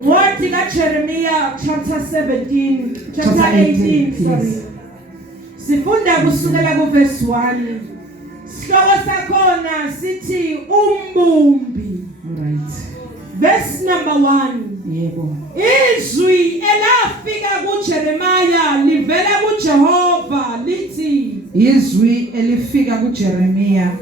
Wathi kaJeremiah chapter 17, chapter 18, sorry. Sifunda kusukela ku verse 1. Sihloko sakhona sithi umbumbi. Right. Verse number 1. Yebo. Izwi elafika kuJeremiah livela kuJehova lithi. Izwi elifika kuJeremiah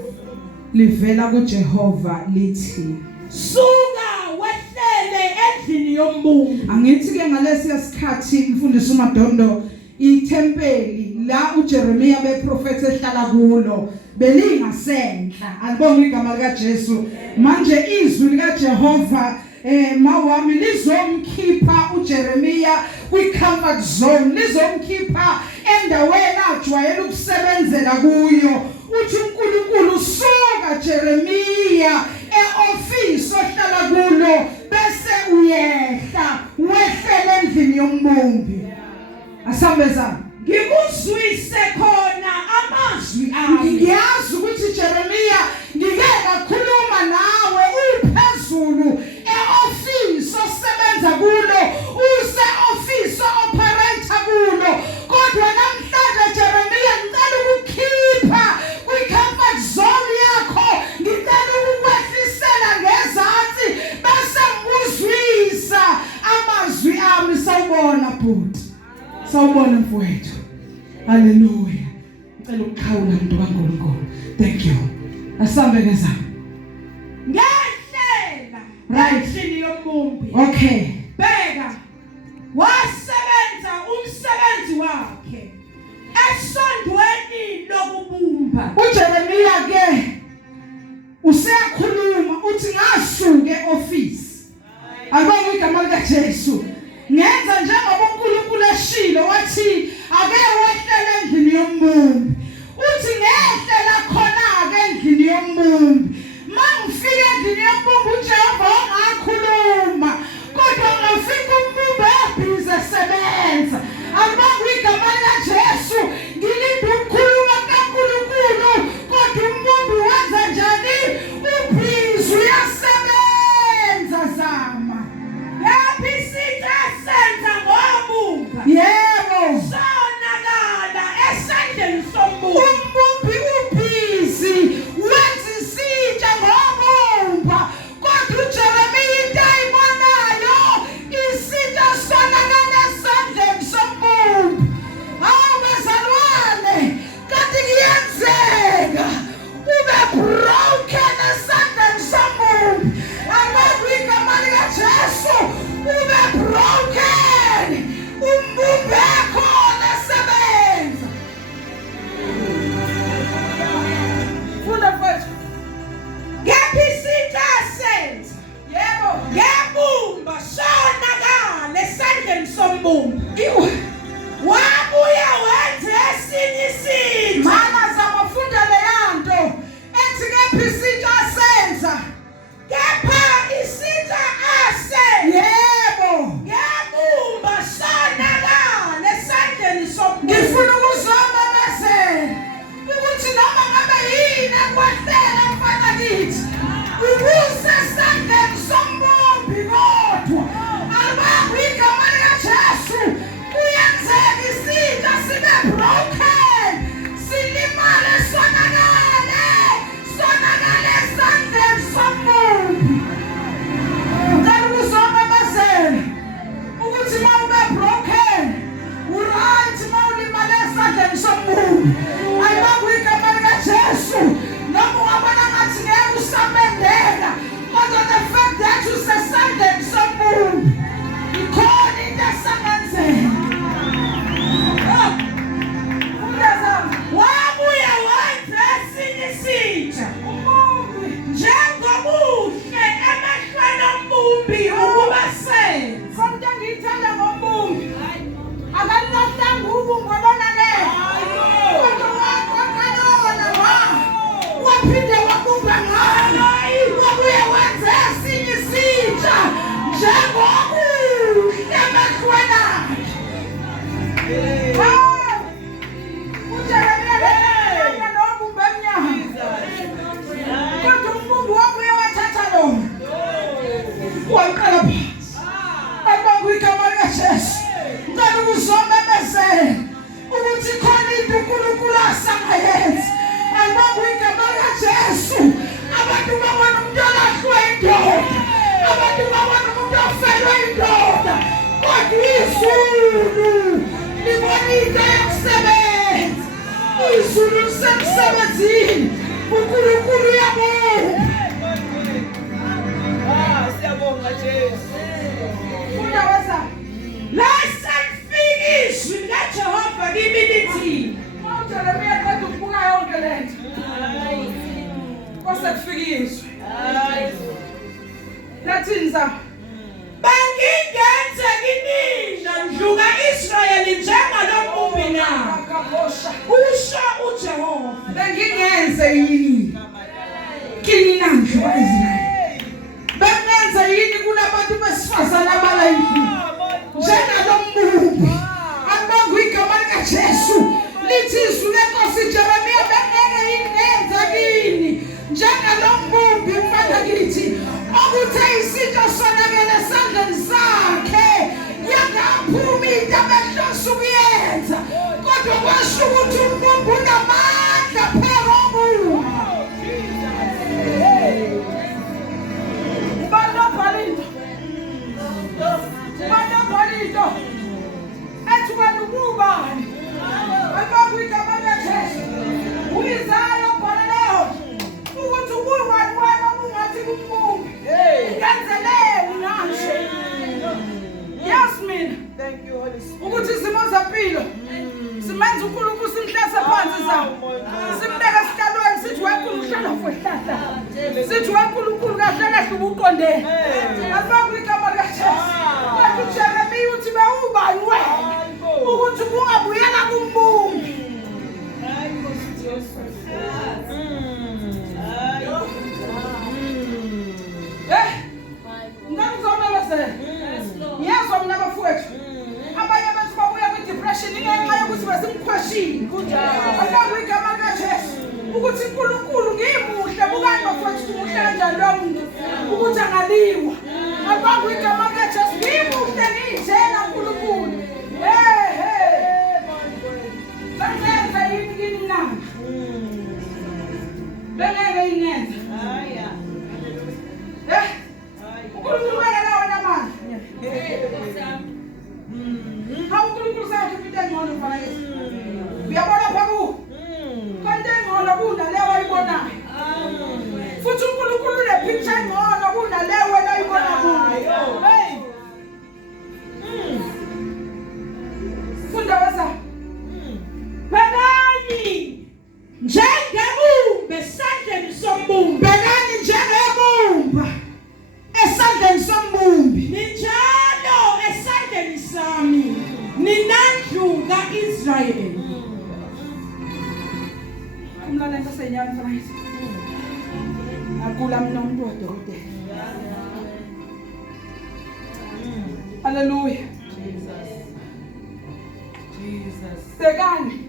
livela kuJehova lithi. Suka wehlele endlini yombumbi. Angithi ke ngalesi sikhathi mfundisi uMadondo iTempeli la uJeremiah beprofeti ehlala kulo belingasendla alibonga igama lika Jesu manje izwi lika Jehova mawami lizomkhipha uJeremiah kwi-comfort zone lizomkhipha endaweni ajwayele ukusebenzela kuyo uthi uNkulunkulu suka Jeremiah e-office ohlala kulo bese uyehla wehlele endlini yombumbi asambeza ngikuzwise khona amazwi ami ngiyazi ukuthi Jeremiah ngike ngakhuluma nawe uphezulu e-office osebenza kulo use-office operator kulo kodwa namhlanje Jeremiah ngicela ukukhipha kwi-comfort zone yakho ngicela ukukwehlisela ngezansi bese ngikuzwisa amazwi ami sawubona bhuti sawubona mfowethu haleluya ngicela ukukhawula muntu kaNkulunkulu thank you asambe ngezami ngehlela endlini yombumbi okay bheka wasebenza umsebenzi wakhe esondweni lokubumba uJeremiah ke useyakhuluma uthi ngasuke office alibonga igama lika Jesu ngenza njengoba uNkulunkulu eshilo wathi ake wehlele endlini yombumbi uthi ngehlela khona ke endlini yombumbi mangifika endlini yombumbi uJehova ngakhuluma kodwa ngafika umbumbi ebhizi esebenza alibonga igama lika Jesu ngilinde ukukhuluma kaNkulunkulu kodwa umbumbi wenza njani ubhizi uyasebenza zama yaphi sithasenza ngobumba yebo sonakala esandleni sombumbi umbumbi ubhizi wenza isitsha ngobumba kodwa uJeremiah into ayibonayo isitsha sonakala esandleni sombumbi awubezalwane kanti kuyenzeka ube broken esandleni sombumbi alibonga igama lika Jesu ube broken umbumbi ekhona sebenza funda mfowethu yaphi sithasenza yebo ngebumba sonakala esandleni sombumbi wabuya wenza esinye isitsha mana zamafunda leyanto ethi kephi isitsha asenza kepha isitsha asenza yebo ngebumba sonakala esandleni sombumbi ngifuna ukuzomemezela ukuthi noma ngabe yini akwehlela mfana kithi ubusesandleni sombumbi kodwa alibanga igama lika Jesu likaJesu ngicela ukuzomemezela ukuthi khona into uNkulunkulu asangayenza ayibonga igama likaJesu abantu babona umuntu olahlwe indoda abantu babona umuntu ofelwe indoda kodwa izulu libona into yokusebenza izulu lisemsebenzini uNkulunkulu uyabonga siyabonga Jesu uyawaza lasanfikishwe kaJehova kimi lithi Jeremiah qeda ukubuka yonke lento kwasekufikiswe lathini za bangingenze kinina ndluka Israyeli njengalombumbi na usho uJehova bengingenze yini kini ndluka Israyeli bengenze yini kunabantu besifazana abalayini njengalombumbi akubonga igama likaJesu lithi izwi lenkosi Jeremiah bengeke ingenza kini njengalombumbi mfana kithi okuthe isitsha sonakele esandleni sakhe yangaphumi into abehlose ukuyenza kodwa kwasho ukuthi umbumbi unamandla phezu Balito ethi wena ubani akubonga igama likaJesu uyizayo bhaleleyo ukuthi ubani wena ungathi kumbumbi ngenzeleni nanje Yasmin thank you Holy Spirit ukuthi izimo zempilo simenza uNkulunkulu simhlase phansi zawo simbeka esihlalweni sithi wenkulu uhlala fohlahla sithi wenkulunkulu kahle kahle ubuqondene akubonga igama likaJesu wathi uJeremiah uthi bewubani wena ukuthi kungabuyela kumbumbi hayi Nkosi Jesu ngizomemezela ngiyazwa mina bafowethu abanye abantu babuya kwi-depression ingenxa yokuthi besimkhweshini akubonga igama likaJesu ukuthi uNkulunkulu ngimuhle bukani bafowethu umuhle kanjani lo muntu ukuthi angaliwa akubonga igama likaJesu ngimuhle ngiyijena uNkulunkulu bengenza yini kini na bengeke ingenza haya uNkulunkulu wena wena manje hawu uNkulunkulu sakhe into engcono mfana yethu uyabona phaku kanti engcono kunaleyo ayibonayo futhi uNkulunkulu une-picture engcono kunaleyo wena ayibona kuyo funda wesa Bekani njengebumba esandleni sombumbi bekani njengebumba esandleni sombumbi ninjalo esandleni sami ninandluka Israyeli umlana into senyani mfana yethu agula mina umuntu wadokotela haleluya Jesus bekani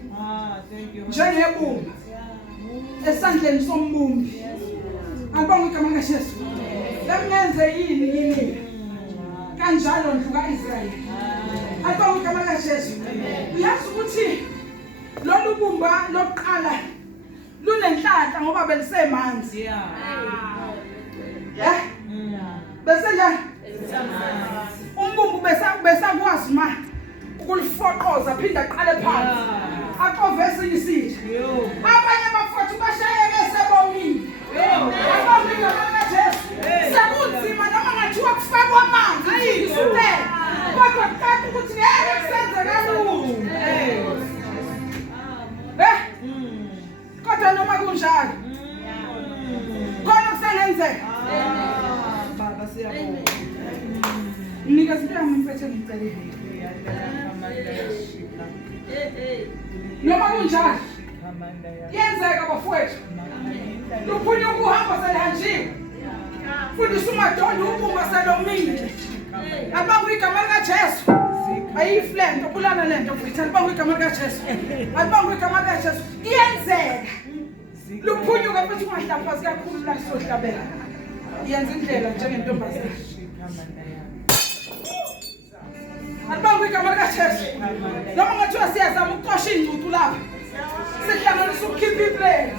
thank you njengebumba esandleni sombumbi akubonga igama likaJesu lemngenze yini yini kanjalo ndluka Israyeli akubonga igama likaJesu uyazi ukuthi lolu bumba lokuqala lunenhlanhla ngoba belisemanzi bese njani umbumbu besakwazi ma ukulifoqoza phinda aqale phansi aqove esinye isitsha abanye abafowethu bashayeke sebomile akubonga igama likaJesu sekunzima noma ngathiwa kufakwa amanzi isutela kodwa kuqala ukuthi ngeke kusenzeka lutho kodwa noma kunjalo khona kusengenzeka baba siyabonga mnika sipiyami mfethu ngicela noma kunjalo yenzeka bafowethu luphunye ukuhamba selihanjiwe fundisa umadonda ubumba selomile akubanga igama likaJesu ayiflento kulana lento mfethu akubanga igama likaJesu akubanga igama likaJesu iyenzeka luphunyuka futhi ungahlaphazi kakhulu la sohlabela yenza indlela njengentombazane Alibangu igama likaJesu. Noma ngathiwa siyazama ukuqosha ingcudu lapha. Sihlanganisa ukukhipha iplate.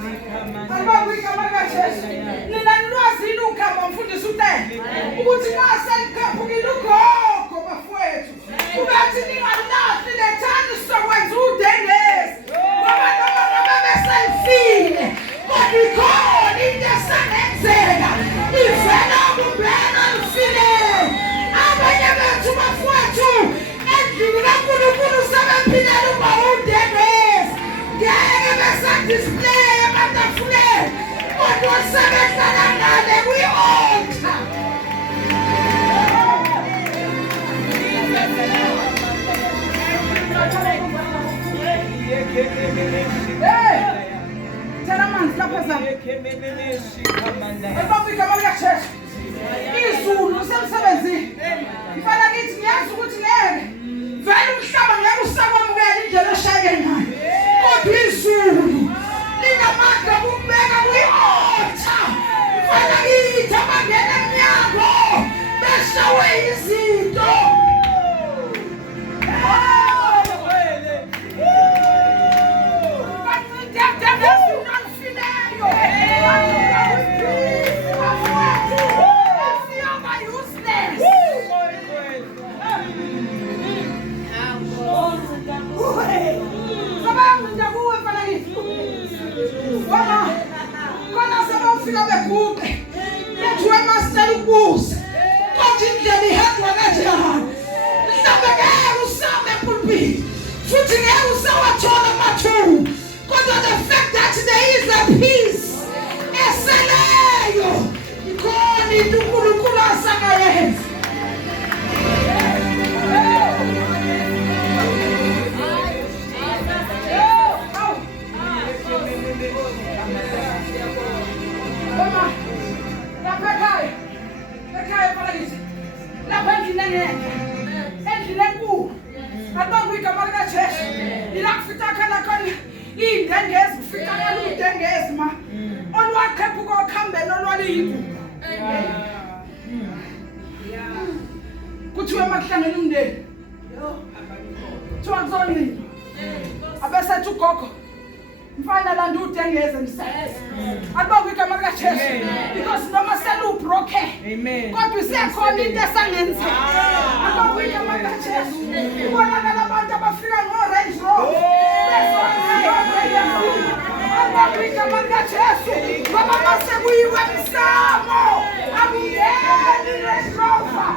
Alibangu igama likaJesu. Nina nilwazini ukhamba mfundisi uTele. Ukuthi mase likhaphukile ugogo bafowethu. Kubathi ningalahli lethani sokwenza udengezi. Ngoba noma besayifile. Kodwa ikhona into esangenzeka. Ivela kumbhena lifile. Abanye bethu bafowethu endlini kaNkulunkulu sebephilela ukuba udengezi. Ngeke besadisplay ematafuleni. Kodwa sebehlala ngale kwi-altar. Tell amanzi lapha zami. Alibangu igama likaJesu. Izulu semsebenzini. Ngifana ngithi ngiyazi ukuthi ngeke vele umhlaba ngeke usakwamukela indlela eshayeke ngayo. Kodwa izulu linamandla ukubeka kwi-altar. Ngifana ngithi abangena emnyango beshawe izinto. Kuthiwe makuhlangene umndeni. Thwanzoni. Abesethu ugogo. Mfana la ndudengeze msakazi. Alibangu igama likaJesu. Because noma selubroke. Amen. Kodwa isekhona into esangenzeka. Alibangu igama likaJesu. Kubonakala abantu abafika ngo-Range Rover. Alibangu igama likaJesu. Ngoba mase kuyiwe emsamo. Akungeni i-Range Rover.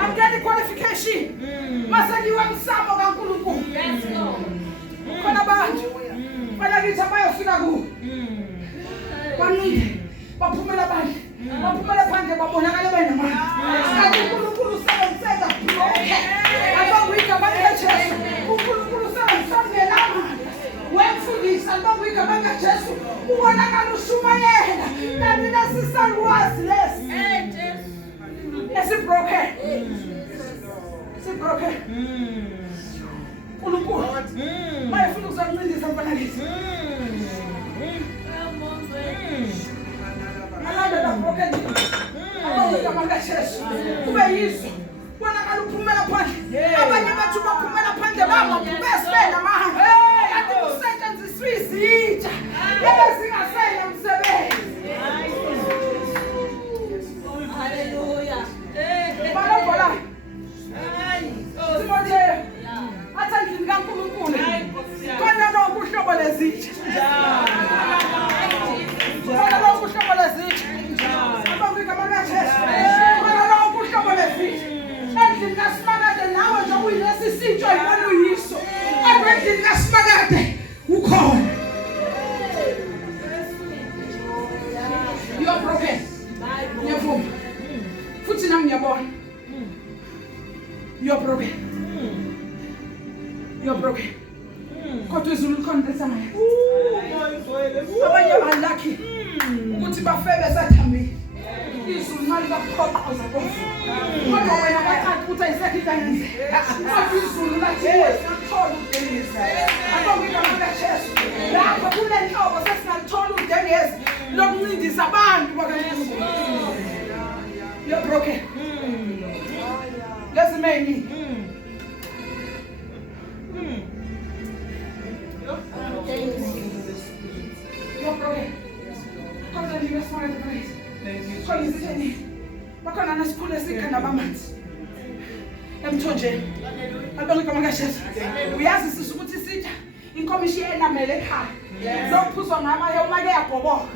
I'm getting qualification. Masakiwa msamo kaNkulunkulu. Yes Lord. Khona abantu. Bala ngithi abayofika ku. Banike. Baphumela phandle. Baphumela phandle babonakala benamandla. uNkulunkulu usebenzisa bloke. Alibangu igama likaJesu. uNkulunkulu usebenzisa ngelamandla. Wemfundisa alibangu igama likaJesu. Ubonakala ushumayela. Kanti nasisalwazi lesi. It's broken. It's broken. Unkulunkulu. Mayefuna ukuzancindisa mfana ngithi. Alanda broken. Igama likaJesu. Kube yizo. Bonakala uphumela phandle. Abanye bethu baphumela phandle bangaphuphesela mahamba. Kanti kusetshenziswa izitsha. Ebezingasena umsebenzi. Hallelujah. Balobola. Timotheo. Athanda kaNkulunkulu. Khona lokho uhlobo lezitsha. Khona lokho uhlobo lezitsha. Alibangu igama likaJesu. Khona lokho uhlobo lezitsha. Endlini kaSimakade nawe nje uyilesi sitsho yibona uyiso. Kodwa endlini kaSimakade ukhona. You are broken. Ngiyavuma. Futhi nami ngiyabona. You are broken. You are broken. Kodwa izulu likhona lesangaya. Abanye balaki ukuthi bafebe sathambile. Izulu mali kaphoqoza konke. Kodwa wena bacathi ukuthi ayisekho into engenzeka. Kodwa izulu lathi wena uthola ubhekisa. ey'ningi. You're broken. Come on, you smile at praise. Khona izitheni. Bakhona nasikhule esikhanda bamanzi. Emthonjeni. Abonke igama likaJesu. Uyazi sisi ukuthi sitha inkomishi enamele ekhaya. Zokuphuzwa ngamaye uma ke yabhoboka.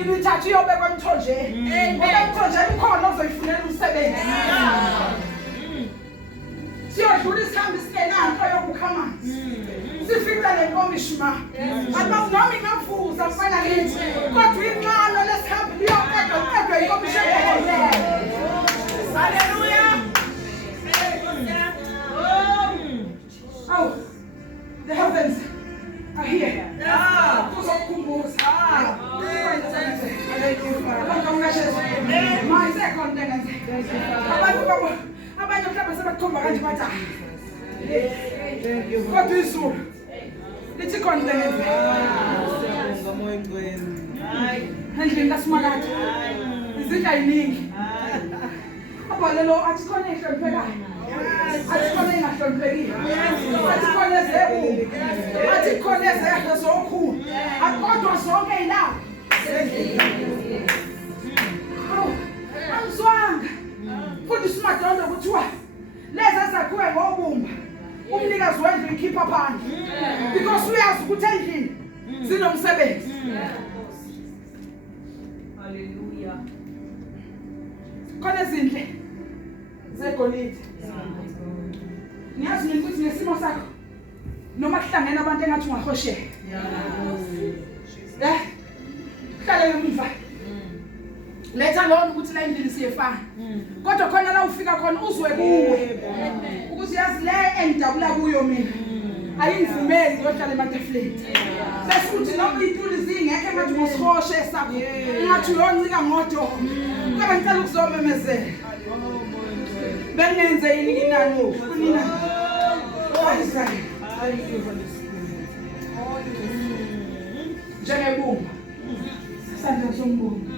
Imithathu iyobekwa emthonjeni. Ngoba emthonjeni ukhona ozoyifunela umsebenzi. Siyodlula isikhambi singenanto yokukha amanzi. Sifika le nkomishi ma. Noma ingavuza mfana kithi. Kodwa inqalo lesikhambi liyoqedwa inkomishi ebhoboka. Hallelujah. Oh, the heavens are here. My second tendency. Abanye mhlawumbe sebekhomba kanje bathi kodwa izulu lithi khona tendency. Endlini kaSimakade izindla eziningi. Abalelo athi khona ehloniphekayo. Athi khona engahloniphekile. Athi khona ezebu. Athi khona ezehlo zokhulu. Akodwa zonke yilawo. Amzwanga. Futhi simadondo kuthiwa lezi zakhiwe ngobumba. Umnikazi wendlu ikhipha phandle. Because uyazi ukuthi endlini zinomsebenzi. Hallelujah. Khona izindle zegolide. Niyazi ukuthi nesimo sakho noma kuhlangene abantu engathi ungahosheka. Hlala emva. Letha lona ukuthi la endlini siyefana. Kodwa khona la ufika khona uzwe kuwe. Ukuthi yazi le engidabula kuyo mina. Ayingivumeli yohlala ematafuleni. Bese uthi noma itulo zingekho engathi ngosihoshe sakho. Ngathi uyoncika ngodo. Kodwa ngicela ukuzomemezela. Bengenze yini inani ufunina? Ayisani. Njengebumba. Sandla sombumba.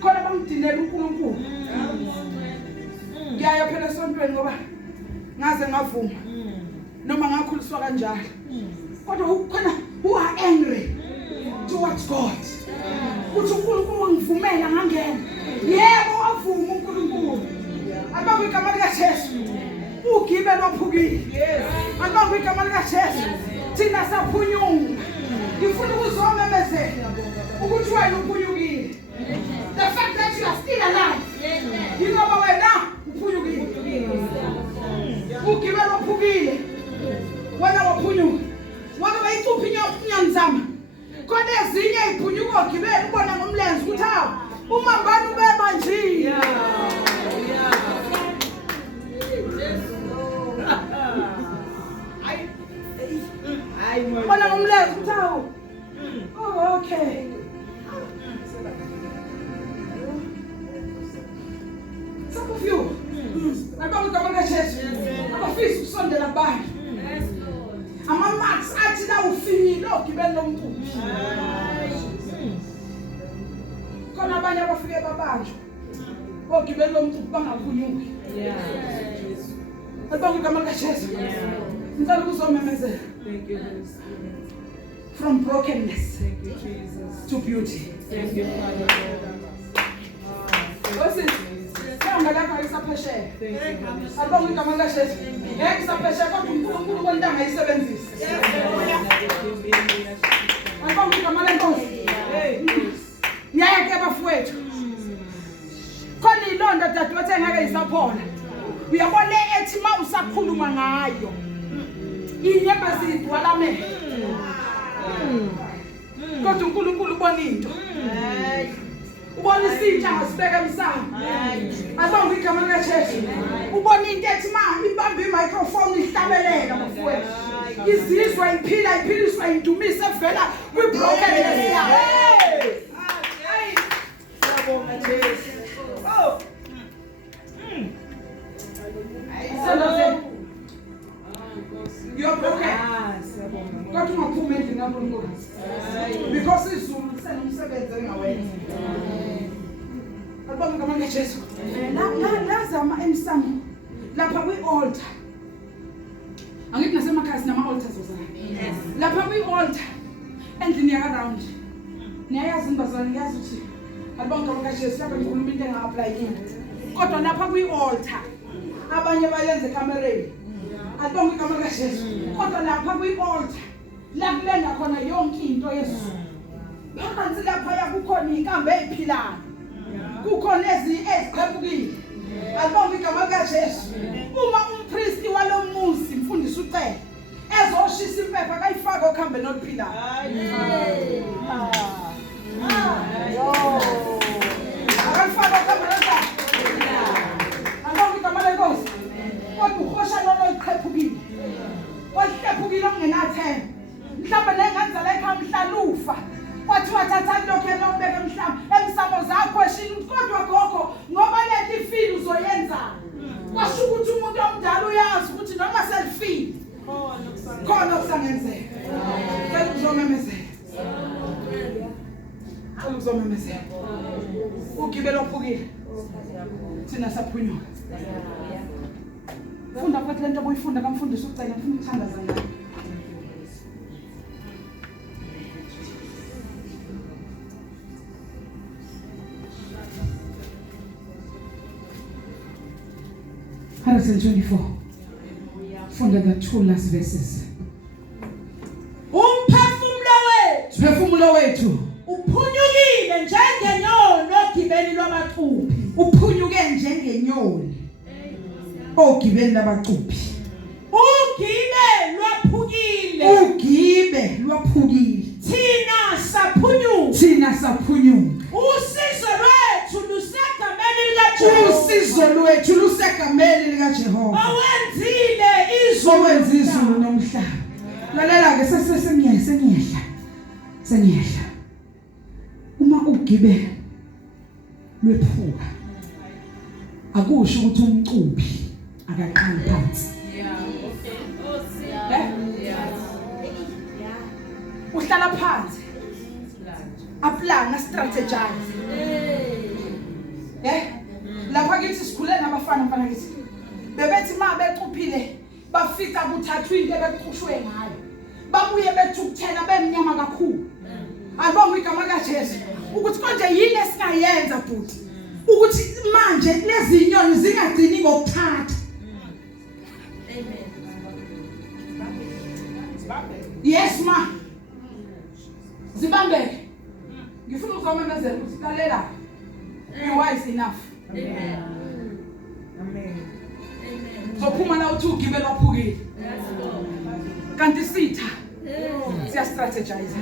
Khona bamdinela uNkulunkulu. Ngiyaya phela esontweni ngoba ngaze ngavuma. Noma ngakhuliswa kanjalo. Kodwa ukhona who are angry towards God. Uthi uNkulunkulu ngivumela ngangena. Yebo wavuma uNkulunkulu. Ababa igama likaJesu. Ugibe lophukile. Ababa igama likaJesu. Thina saphunyunga. Ngifuna ukuzomemezela ukuthi wena uphunyukile. The fact that you are still alive. Yingoba wena uphunyukile. Ugibe lophukile. Wena waphunyuka. Wake bayicuphi inyamzama. Kodwa ezinye iphunyuka ogibela ubona ngomlenze ukuthi hawo uma mbani ubeba nje. Bona ngomlenze ukuthi hawo. Oh okay. Some of you. Ababa igama likaJesu. Abafisa ukusondela abantu. Ama-marks athi la ufinile ogibela lomuntu. Khona abanye abafike babanjwa. Ogibela lomuntu bangaphunyuki. Ababa igama likaJesu. Ngicela ukuzomemezela. Thank you, From brokenness Thank you, Jesus. to beauty. Thank you, Father. Ngalapha isaphesheya. Thank you. Ababa igama likaJesu. Ngeke isaphesheya kodwa uNkulunkulu kwenta ngayisebenzisa. Ababa igama lenkosi. Ngiyaya ke bafowethu. Khona ilonda dadewethu engeke isaphola. Uyabona le ethi ma usakhuluma ngayo. Inyembezi idwala amehlo. Kodwa uNkulunkulu ubona into. Ubona isitsha ngasibeka emsamo. Abonga igama likaJesu. Ubona into ethi ma ibamba i-microphone ihlabelela bafowethu. Izizwe iphiliswa indumise evela kwi-brokenness yayo. Siyabonga Jesu. Oh. You're broken. Siyabonga. Kodwa ungaphuma endlini kaNkulunkulu. Because izulu lisenomsebenzi engawenza. Abonga igama likaJesu. La zama emsamo lapha kwi-altar. Angithi nasemakhaya sinama-altars ozana. Lapha kwi-altar endlini yaka-round. Niyayazi imbazane, ngiyazi ukuthi abonke abakaJesu lapha ngikhuluma into enga-apply-ini. Kodwa lapha kwi-altar abanye bayenza ekamereni. Abonke igama likaJesu. Kodwa lapha kwi-altar la kulenga khona yonke into yesu. Phansi lapha kukhona inkambi eziphilayo. Kukhona eziqhaphukile. Abonke igama likaJesu. Uma umpristi walomuzi mfundisi ucela ezoshisa impepha kayifaka okhambeni oluphilayo. Akafaka okhambeni oluphilayo. Abonke igama lenkosi. Kodwa uhosha lolo liqhaphukile. Waliqhaphukile okungenathemba. Mhlawumbe nenganzala ekhaya mhlalufa. Kwathi wathatha lokho enobeka emsamo zakho eshini kodwa gogo ngoba lethi ifile uzoyenza. Kwasho ukuthi umuntu omdala uyazi ukuthi noma selifile khona okusangenzeka. Cela uzomemezela. Cela uzomemezela. Ugibelo ophukile. Thina saphunyuka. Funda futhi lento obuyifunda kamfundisi ucela ngifuna ukuthandaza ngayo. Verse 24. Funda the two last verses. Umphefumulo wethu uphunyukile njengenyoni ogibeni lwabacuphi. Uphunyuke njengenyoni ogibeni labacuphi. Ugibe lwaphukile. Thina saphunyuka. Usizo lwethu lusegameni likaJehova. Owenza izulu nomhlaba. Lalela ke sengiyehla. Uma ugibe lwephuka akusho ukuthi umcuphi akaqali phansi. Uhlala phansi. Aplana strategize. Lapha kithi sikhule nabafana mfana kithi. Bebethi ma becuphile bafika kuthathwa into ebekuqushwe ngayo. Babuye bethukuthela bemnyama kakhulu. Abonke igama likaJesu ukuthi konje yini esingayenza futhi ukuthi manje lezi inyoni zingagcini ngokuthatha. Amen. Yes ma. Zibambeke. Ngifuna ukuzomemezela ukuthi lalela. You wise enough. Amen. Amen. So phuma la uthi ugibela ophukile. Kanti sitha. Siya strategize.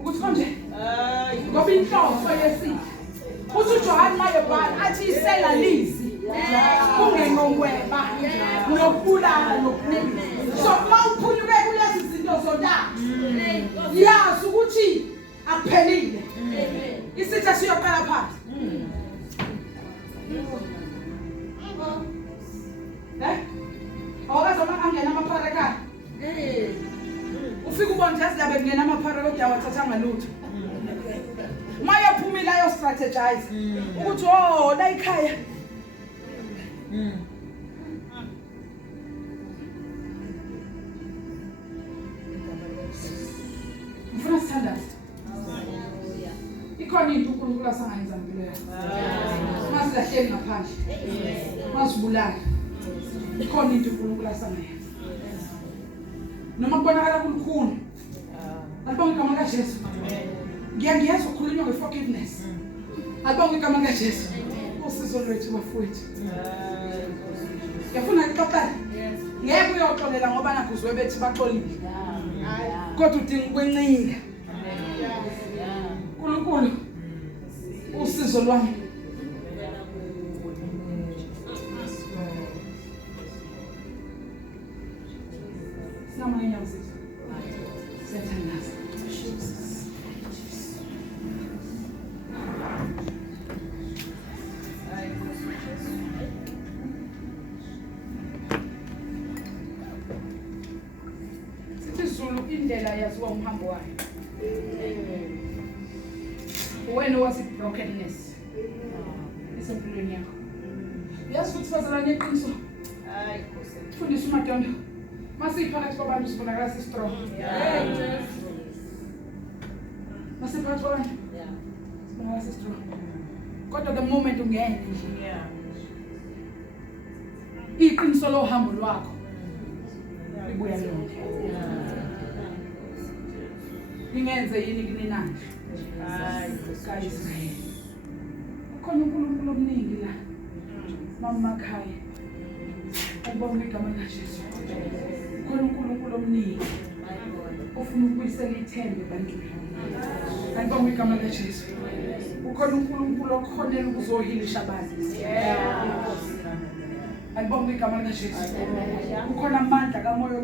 Ukuthi konje? Ngoba inhloso yesitha. Uthi uJohn Mayebhala athi isela lizi. Kungenongweba. Nokubulala nokubuza. So uma uphunyuke kulezi zinto zontathu. Yazi ukuthi akuphelile. Isitha siyoqala phansi. Awukazoma angena amaphara ekhaya. Ufika ubona nje asilabe kungena amaphara kodwa awathathanga lutho. Uma yaphumile ayo strategize ukuthi la ekhaya. Mfuna sithandaze. Ikhona into uNkulunkulu asangayenza impilo yakho. Masilahleli ngaphandle. Masibulala. Ikhona into uNkulunkulu asangayenza. Noma kubonakala kulukhulu. Alibonge igama likaJesu. Ngiyangiyezwa ukukhulunywa ngeforgiveness. Alibonge igama likaJesu. Usizo lwethu bafowethu. Ngiyafuna ukuxoxela. Ngeke uyoxolela ngoba nakuzwe bethi baxolile. Kodwa udinga ukwencika. UNkulunkulu usizo lwami. Sama yenye usizo. Siyathandaza. Zulu indlela yaziwa umhambo wayo. When was it brokenness? sempilweni yakho. Yazi ukuthi bazalwane eqiniso. Hayi Nkosi. Fundisa uMadondo. Masiphakathi kwabantu sibonakala si-strong. Masiphakathi kwabantu sibonakala si-strong. Kodwa the moment ungena nje. Iqiniso lohambo lwakho. Libuya lonke. Ingenze yini kuninanje? Hayi kaIsrayeli. Khona uNkulunkulu omningi la. Mama makhaya. Akubonga igama likaJesu. Khona uNkulunkulu omningi. Ufuna ukubuyisela ithemba ebantwini. Akubonga igama likaJesu. Ukhona uNkulunkulu okhonela ukuzohilisha abantu. Akubonga igama likaJesu. Ukhona amandla kaMoya